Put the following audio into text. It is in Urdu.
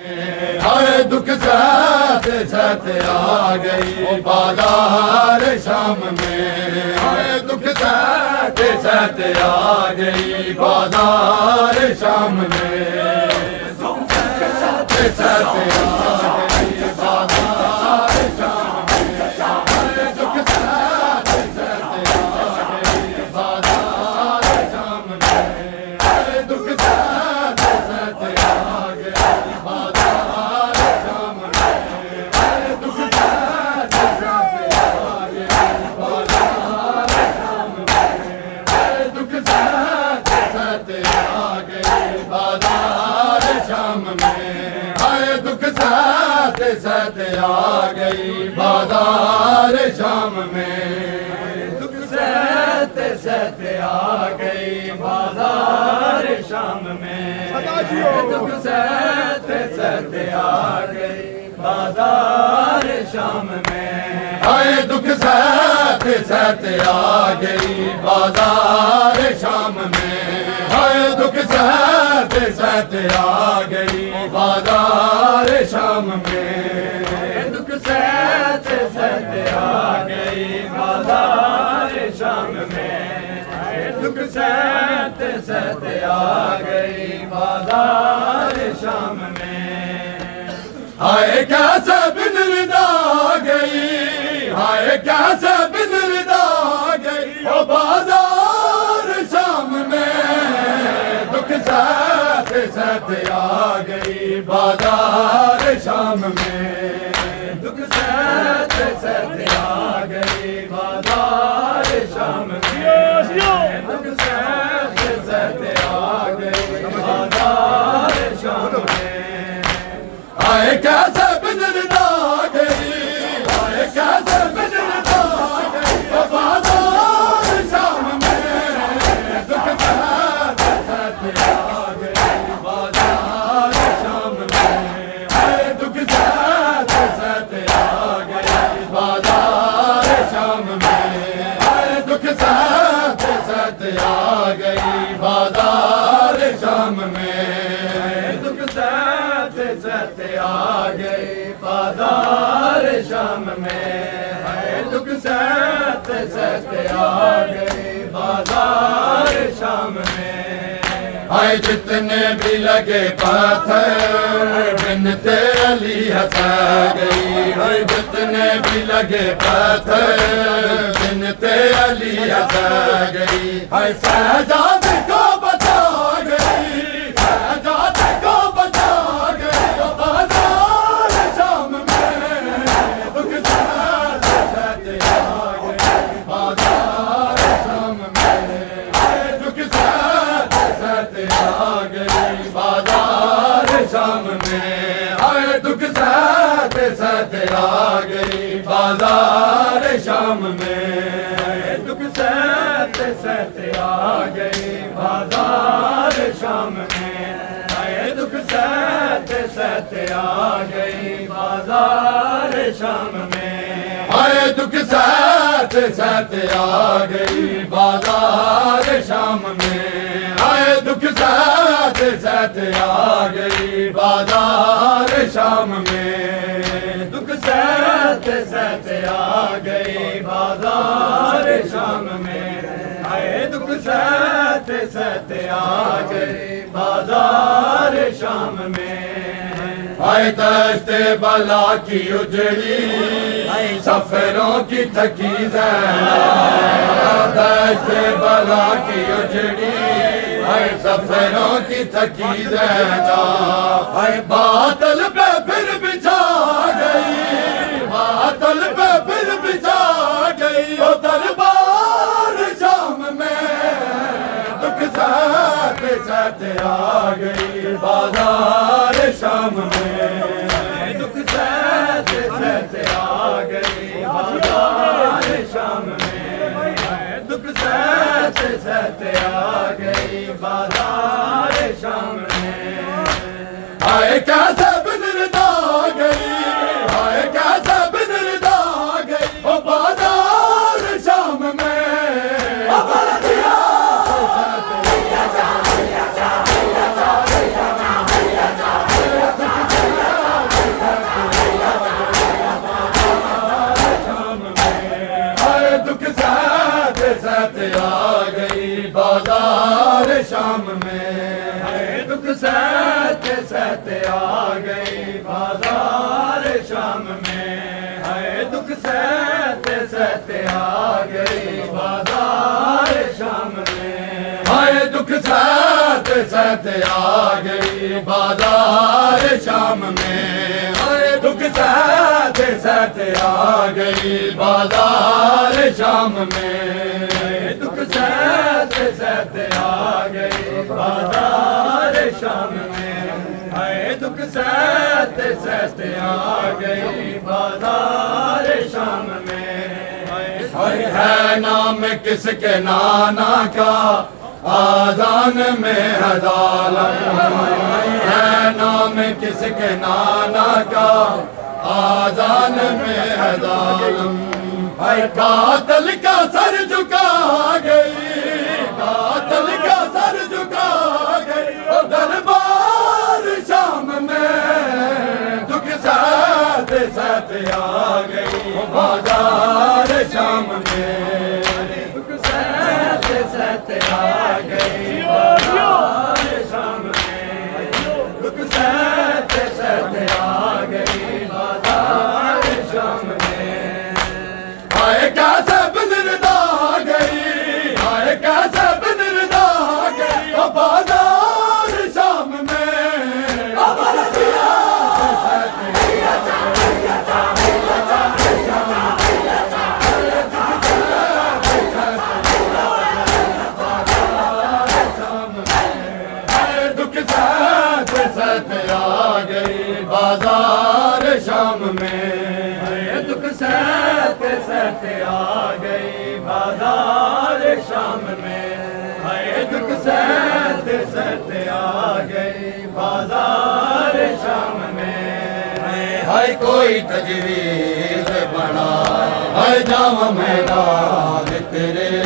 ہائے دکھ سہتے سہتے آ گئی بازار شام میں، ہائے دکھ سہتے سہتے آ گئی بازار شام میں، دکھ سہتے سہتے آ گئی بازار شام میں، ہائے دکھ سہتے سہتے آ گئی بازار شام میں، ہائے دکھ سہتے سہتے آ گئی بازار شام میں، ہائے دکھ سہتے سہتے آ گئی بازار شام میں، ہائے دکھ سہتے سہتے آ گئی بازار شام میں، ہائے دکھ سہتے سہتے آ گئی بازار شام میں، دکھ سہتے سہتے آ گئی بازار شام میں، دکھ سہتے سہتے آ گئی بازار شام میں، ہائے دکھ سہتے سہتے آ گئی بازار شام میں، ہائے دکھ سہتے سہتے آ گئی بازار شام میں، دکھ سہتے سہتے آ گئی بازار شام میں، دکھ سہتے سہتے آ گئی بازار شام میں، ہائے کیسے بن ردا گئی، ہائے کیسے بن ردا گئی وہ بازار شام میں، دکھ سہتے سہتے آ گئی بازار شام میں، دکھ سہتے سہتے آ گئی بازار شام میں، دکھ سہتے سہتے آ گئی بازار شام میں، ہائے کیسے بن ردا گئی، ہائے کیسے بن ردا گئی وہ بازار شام میں، دکھ سہتے سہتے آ گئی بازار شام میں، ہائے دکھ سہتے سہتے آ گئی بازار شام میں، ہائے دکھ سہتے سہتے آ گئی بازار شام میں، دکھ سہتے سہتے آ گئی بازار شام میں، ہائے دکھ سہتے سہتے آ گئی بازار شام میں، ہائے جتنے بھی لگے پتھر بنتے علی ہنسا گئی، ہائے جتنے بھی لگے پتھر بنتے علی ہنسا گئی، ہائے سجاد کو بچا گئی، سجاد کو بچا گئی وہ بازار شام میں، دکھ سہتے سہتے آ گئی بازار شام میں، ہائے دکھ سہتے سہتے آ گئی بازار شام میں، ہائے دکھ سہتے سہتے آ گئی بازار شام میں، دکھ سہتے سہتے آ گئی بازار شام میں، ہائے دکھ سہتے سہتے آ گئی بازار شام میں، ہائے دکھ سہتے سہتے آ گئی بازار شام میں، ہائے دکھ سہتے سہتے آ گئی بازار شام میں، دکھ سہتے سہتے آ گئی بازار شام میں، ہائے دکھ سہتے سہتے آ گئی بازار شام میں، ہائے دشت بلا کی اجڑی سفروں کی تھکی زینب، دشت بلا کی اجڑی سفروں کی تھکی زینب، ہائے باطل پہ پھر بچھا گئی، باطل پہ پھر بچھا گئی وہ دربار شام میں، دکھ سہتے سہتے آ گئی بازار شام میں، دکھ سہتے سہتے آ گئی بازار شام میں، دکھ سہتے سہتے آ گئی بازار شام میں، ہائے کیسے بن ردا گئی، ہائے کیسے بن ردا گئی وہ بازار شام میں، دکھ دکھ سہتے سہتے آ گئی بازار شام میں، دکھ سہتے سہتے آ گئی بازار شام میں، دکھ سہتے سہتے آ گئی بازار شام میں، دکھ سہتے سہتے آ گئی بازار شام میں، دکھ سہتے سہتے آ گئی بازار شام میں، دکھ سہتے سہتے آ گئی بازار شام میں، ہے نام کس کے نانا کا آذان میں ہے ظالم، ہے نام کس کے نانا کا آذان میں ہے ظالم، قاتل کا سر جھکا گئی، قاتل کا سر جھکا گئی دربار شام میں، دکھ سہتے سہتے آ گئی بازار شام میں، دکھ سہتے سہتے آ گئی بازار شام میں، دکھ سہتے سہتے آ گئی بازار شام میں، کیسے بنردا گئی، کیسے بنردا گئی بازار شام میں، دکھ سہتے سہتے آ گئی بازار شام میں، دکھ سہتے سہتے آ گئی بازار شام میں، دکھ سہتے سہتے آ گئی بازار شام میں، کوئی تجویز بنا جام میدان تیرے